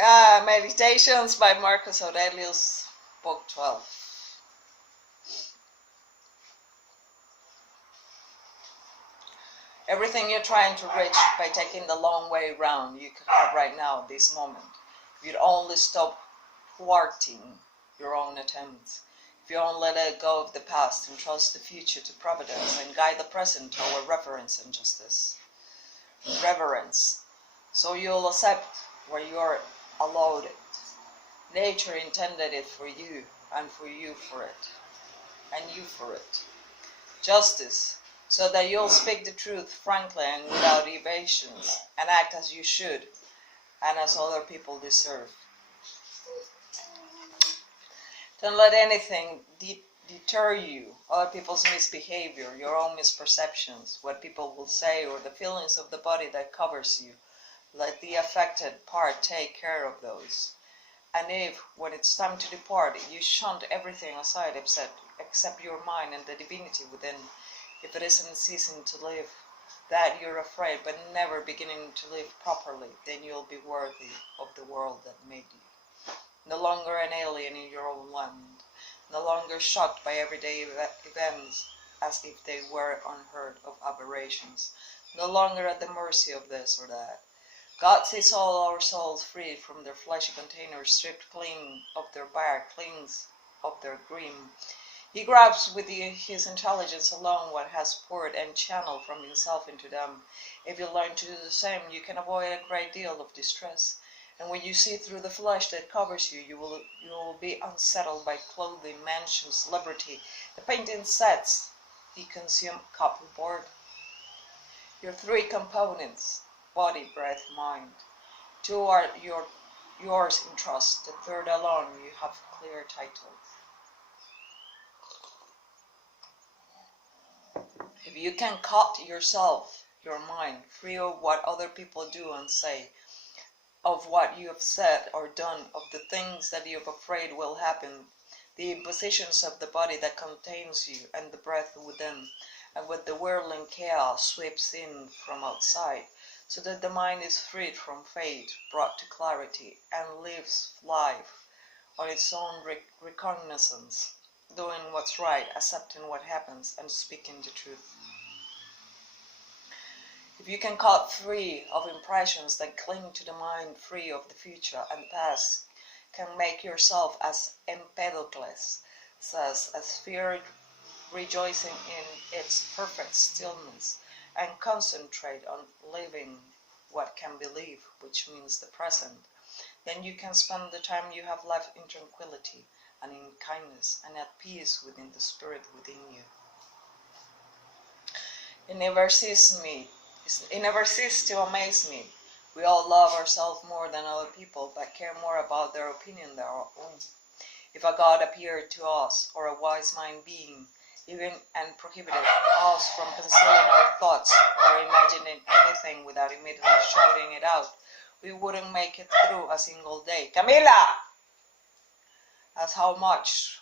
Meditations by Marcus Aurelius, Book 12. Everything you're trying to reach by taking the long way round, you could have right now, this moment. If you'd only stop thwarting your own attempts. If you only let go of the past and trust the future to providence and guide the present toward reverence and justice. Reverence. So you'll accept where you're allowed it. Nature intended it for you, and for you for it, and you for it. Justice, so that you'll speak the truth frankly and without evasions, and act as you should, and as other people deserve. Don't let anything deter you, other people's misbehavior, your own misperceptions, what people will say, or the feelings of the body that covers you. Let the affected part take care of those. And if, when it's time to depart, you shunt everything aside except your mind and the divinity within, if it isn't ceasing to live, that you're afraid but never beginning to live properly, then you'll be worthy of the world that made you. No longer an alien in your own land, no longer shocked by everyday events as if they were unheard of aberrations, no longer at the mercy of this or that. God sees all our souls freed from their fleshy containers, stripped clean of their bark, clean of their green. He grabs with his intelligence alone what has poured and channeled from himself into them. If you learn to do the same, you can avoid a great deal of distress. And when you see through the flesh that covers you, you will be unsettled by clothing, mansions, liberty, the painting sets he consumed, cup and board. Your three components, body, breath, mind. Two are yours in trust, the third alone you have clear title. If you can cut yourself, your mind, free of what other people do and say, of what you have said or done, of the things that you're afraid will happen, the impositions of the body that contains you and the breath within, and with the whirling chaos sweeps in from outside, so that the mind is freed from fate, brought to clarity, and lives life on its own recognizance, doing what's right, accepting what happens, and speaking the truth. If you can cut free of impressions that cling to the mind, free of the future and past, can make yourself, as Empedocles says, a sphere rejoicing in its perfect stillness, and concentrate on living what can believe, which means the present, then you can spend the time you have left in tranquility and in kindness and at peace within the spirit within you. It never ceases to amaze me. We all love ourselves more than other people, but care more about their opinion than our own. If a God appeared to us, or a wise mind being, even and prohibited us from concealing our thoughts or imagining anything without immediately shouting it out, we wouldn't make it through a single day. Camila! As how much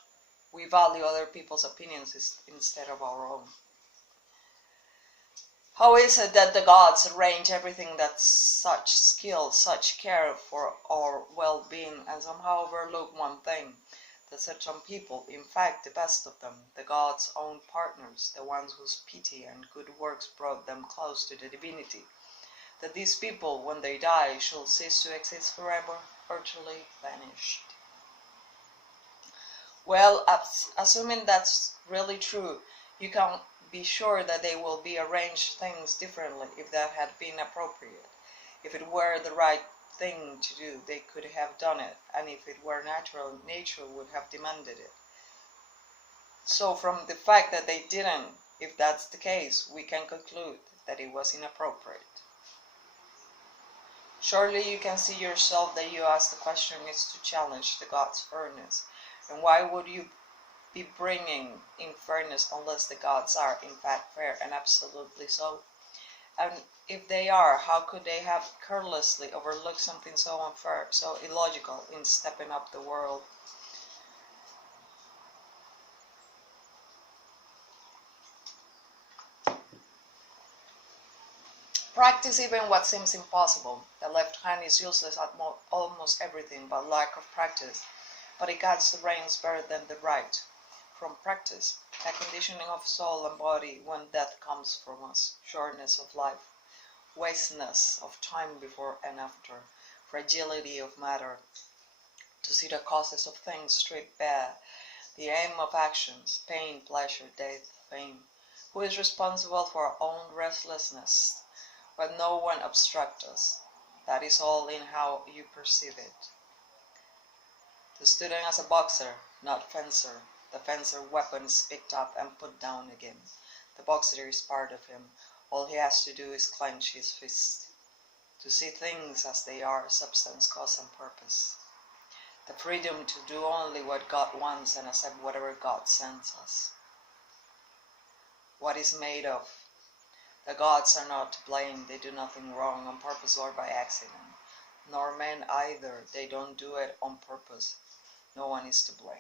we value other people's opinions instead of our own. How is it that the gods arrange everything that such skill, such care for our well-being, and somehow overlook one thing, that certain people, in fact the best of them, the gods' own partners, the ones whose pity and good works brought them close to the divinity, that these people, when they die, shall cease to exist forever, utterly vanished? Well, assuming that's really true, you can be sure that they will be arranged things differently if that had been appropriate. If it were the right thing to do, they could have done it, and if it were natural, nature would have demanded it. So from the fact that they didn't, if that's the case, we can conclude that it was inappropriate. Surely you can see yourself that you ask the question is to challenge the gods' fairness, and why would you be bringing in fairness unless the gods are in fact fair and absolutely so? And if they are, how could they have carelessly overlooked something so unfair, so illogical in stepping up the world? Practice even what seems impossible. The left hand is useless at almost everything but lack of practice, but it guides the reins better than the right. From practice, a conditioning of soul and body when death comes from us, shortness of life, wasteness of time before and after, fragility of matter, to see the causes of things straight bare, the aim of actions, pain, pleasure, death, fame, who is responsible for our own restlessness, but no one obstruct us. That is all in how you perceive it. The student as a boxer, not fencer. The fencer weapon is picked up and put down again. The boxer is part of him. All he has to do is clench his fist. To see things as they are, substance, cause, and purpose. The freedom to do only what God wants and accept whatever God sends us. What is made of? The gods are not to blame. They do nothing wrong on purpose or by accident. Nor men either. They don't do it on purpose. No one is to blame.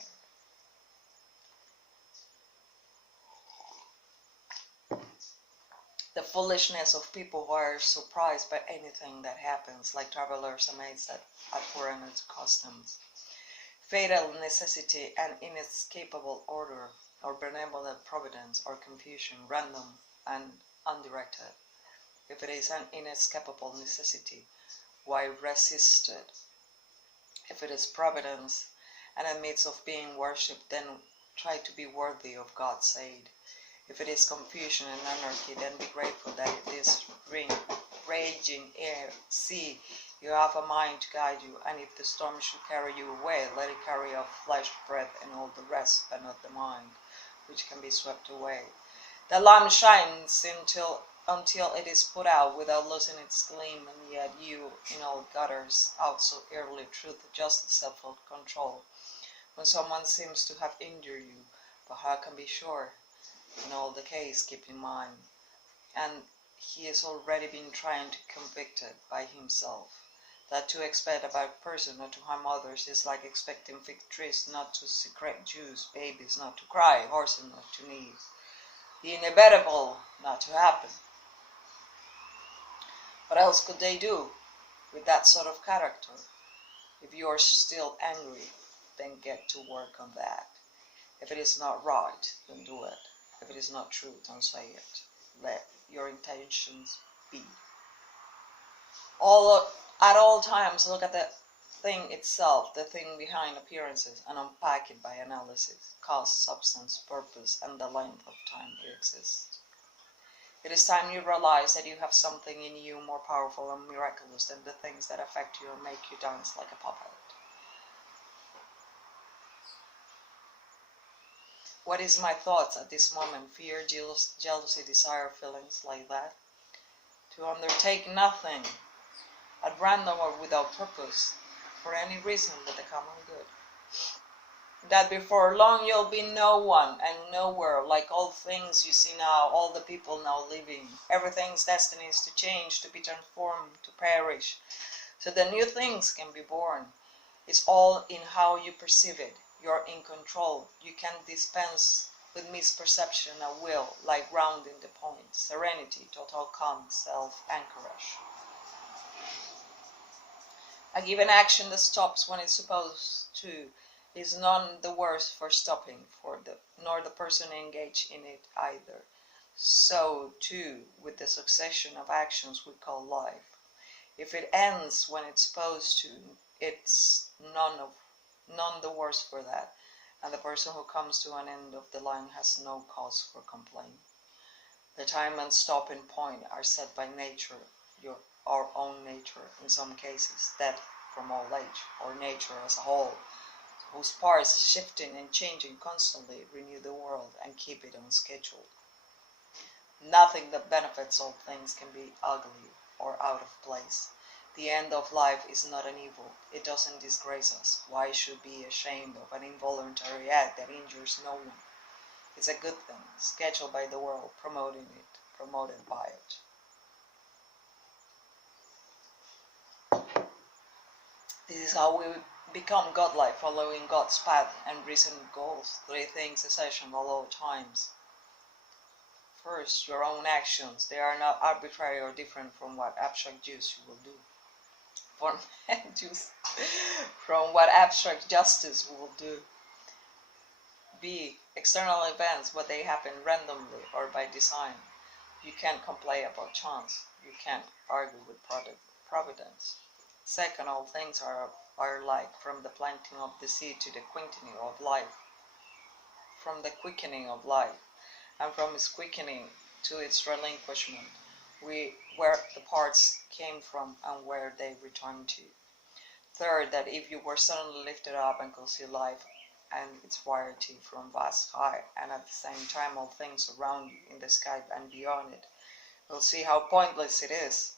The foolishness of people who are surprised by anything that happens, like travelers amazed at foreign customs. Fatal necessity and inescapable order, or benevolent providence, or confusion, random and undirected. If it is an inescapable necessity, why resist it? If it is providence and a means of being worshipped, then try to be worthy of God's aid. If it is confusion and anarchy, then be grateful that this raging air, sea, you have a mind to guide you, and if the storm should carry you away, let it carry off flesh, breath, and all the rest, but not the mind, which can be swept away. The lamp shines until it is put out without losing its gleam, and yet you, in all gutters out so early, truth, justice, self-control. When someone seems to have injured you, but how can be sure? In all the case, keep in mind, and he has already been trying to convict it by himself, that to expect a bad person not to harm others is like expecting fig trees not to secrete juice, babies not to cry, horses not to sneeze, the inevitable not to happen. What else could they do with that sort of character? If you are still angry, then get to work on that. If it is not right, then do it. If it is not true, don't say it. Let your intentions be. At all times, look at the thing itself, the thing behind appearances, and unpack it by analysis, cause, substance, purpose, and the length of time it exists. It is time you realize that you have something in you more powerful and miraculous than the things that affect you and make you dance like a puppet. What is my thoughts at this moment? Fear, jealousy, desire, feelings like that? To undertake nothing, at random or without purpose, for any reason but the common good. That before long you'll be no one and nowhere, like all things you see now, all the people now living. Everything's destiny is to change, to be transformed, to perish, so that new things can be born. It's all in how you perceive it. You're in control. You can dispense with misperception at will, like rounding the point. Serenity, total calm, self-anchorage. A given action that stops when it's supposed to is none the worse for stopping, nor the person engaged in it either. So, too, with the succession of actions we call life. If it ends when it's supposed to, it's none the worse for that, and the person who comes to an end of the line has no cause for complaint. The time and stopping point are set by nature, our own nature in some cases, death from old age, or nature as a whole, whose parts, shifting and changing constantly, renew the world and keep it on schedule. Nothing that benefits all things can be ugly or out of place. The end of life is not an evil. It doesn't disgrace us. Why should we be ashamed of an involuntary act that injures no one? It's a good thing, scheduled by the world, promoted by it. This is how we become godlike, following God's path and reasoned goals. Three things essential at all times. First, your own actions. They are not arbitrary or different from what abstract juice you will do. From what abstract justice will do. B. External events, what they happen randomly or by design. You can't complain about chance. You can't argue with providence. Second, all things are like, from the planting of the seed to the quickening of life. From the quickening of life, and from its quickening to its relinquishment, where the parts came from and where they return to. Third, that if you were suddenly lifted up and could see life and its variety from vast high, and at the same time all things around you in the sky and beyond it, you'll see how pointless it is.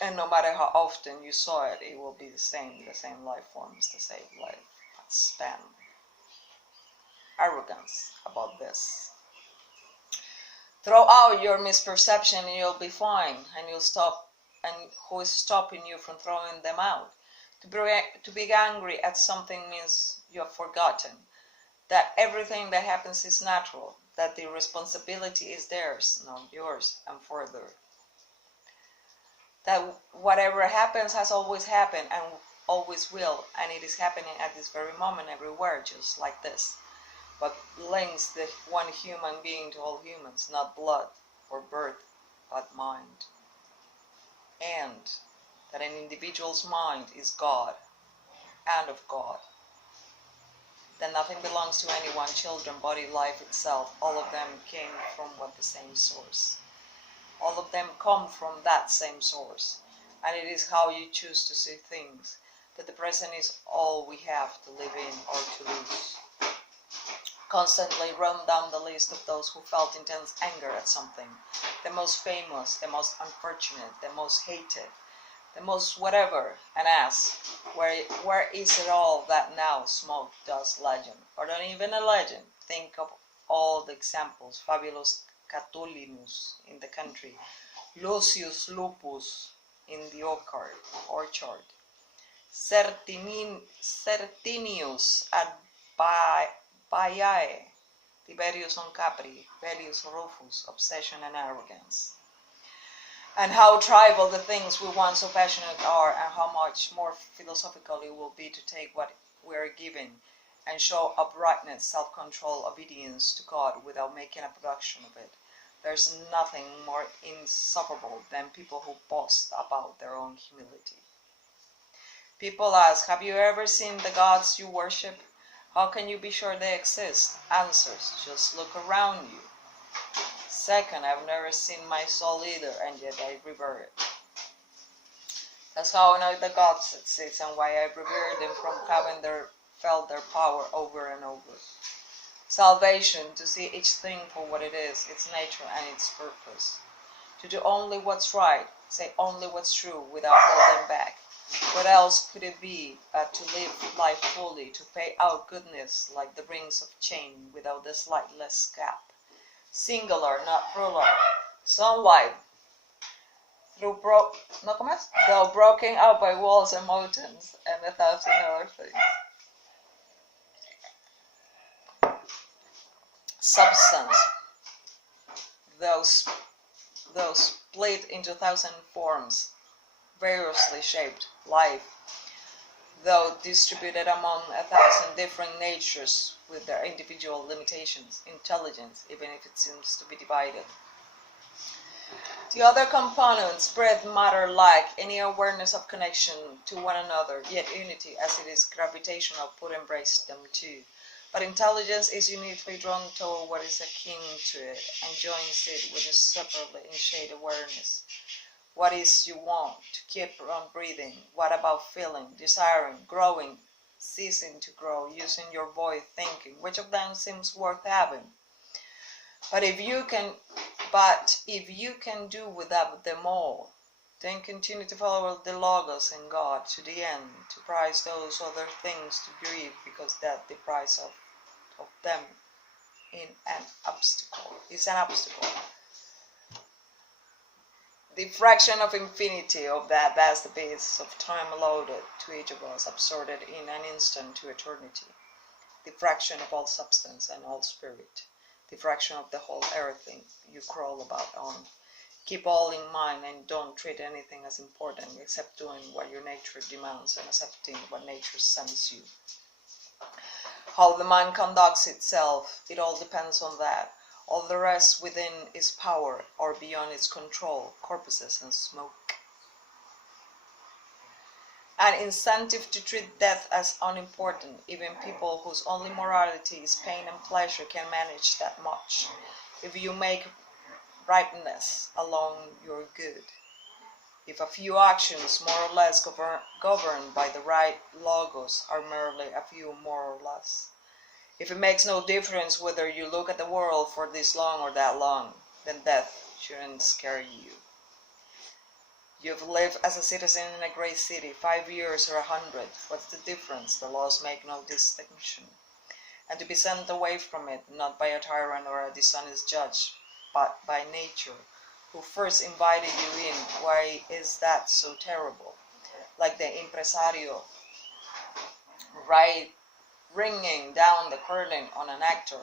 And no matter how often you saw it, it will be the same life forms, the same life span. Arrogance about this. Throw out your misperception and you'll be fine, and you'll stop. And who is stopping you from throwing them out? To be angry at something means you have forgotten that everything that happens is natural, that the responsibility is theirs, not yours, and further, that whatever happens has always happened and always will, and it is happening at this very moment everywhere, just like this. But links the one human being to all humans, not blood or birth, but mind. And that an individual's mind is God and of God. That nothing belongs to anyone, children, body, life itself. All of them came from the same source. All of them come from that same source. And it is how you choose to see things. That the present is all we have to live in or to lose. Constantly run down the list of those who felt intense anger at something. The most famous, the most unfortunate, the most hated, the most whatever, and ask, where is it all that now smoke does legend? Or not even a legend. Think of all the examples. Fabulous Catulinus in the country. Lucius Lupus in the orchard. Certinius at Baiae. Tiberius on Capri. Velius Rufus. Obsession and arrogance. And how tribal the things we want so passionate are, and how much more philosophical it will be to take what we are given and show uprightness, self-control, obedience to God without making a production of it. There's nothing more insufferable than people who boast about their own humility. People ask, have you ever seen the gods you worship? How can you be sure they exist? Answers, just look around you. Second, I've never seen my soul either, and yet I revere it. That's how I know the gods exist and why I revere them from having felt their power over and over. Salvation, to see each thing for what it is, its nature and its purpose. To do only what's right, say only what's true without holding back. What else could it be but to live life fully, to pay out goodness like the rings of chain without the slightless gap. Singular, not plural. Sunlight, though broken out by walls and mountains and 1,000 other things. Substance, though split into 1,000 forms, variously shaped. Life, though distributed among 1,000 different natures with their individual limitations. Intelligence, even if it seems to be divided. The other components, breath, matter, like any awareness of connection to one another, yet unity as it is gravitational, would embrace them too. But intelligence is uniquely drawn toward what is akin to it, and joins it with a separately in shade awareness. What is you want to keep on breathing? What about feeling, desiring, growing, ceasing to grow, using your voice, thinking? Which of them seems worth having? But if you can do without them all, then continue to follow the Logos and God to the end, to prize those other things to grieve, because that the price of them is an obstacle. The fraction of infinity of that vast abyss of time allotted to each of us, absorbed in an instant to eternity. The fraction of all substance and all spirit. the fraction of the whole everything you crawl about on. Keep all in mind and don't treat anything as important except doing what your nature demands and accepting what nature sends you. How the mind conducts itself, it all depends on that. All the rest within is power or beyond its control, corpuscles and smoke. An incentive to treat death as unimportant. Even people whose only morality is pain and pleasure can manage that much. If you make rightness alone your good. If a few actions, more or less governed by the right logos, are merely a few more or less. If it makes no difference whether you look at the world for this long or that long, then death shouldn't scare you. You've lived as a citizen in a great city 5 years or 100. What's the difference? The laws make no distinction. And to be sent away from it, not by a tyrant or a dishonest judge, but by nature, who first invited you in, why is that so terrible? Like the impresario ringing down the curtain on an actor.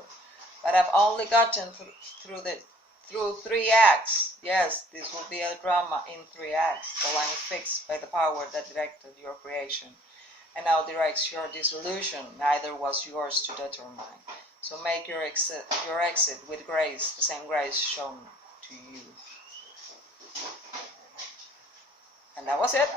But I've only gotten through 3 acts. Yes, this will be a drama in 3 acts, the line fixed by the power that directed your creation, and now directs your dissolution, neither was yours to determine. So make your exit with grace, the same grace shown to you. And that was it.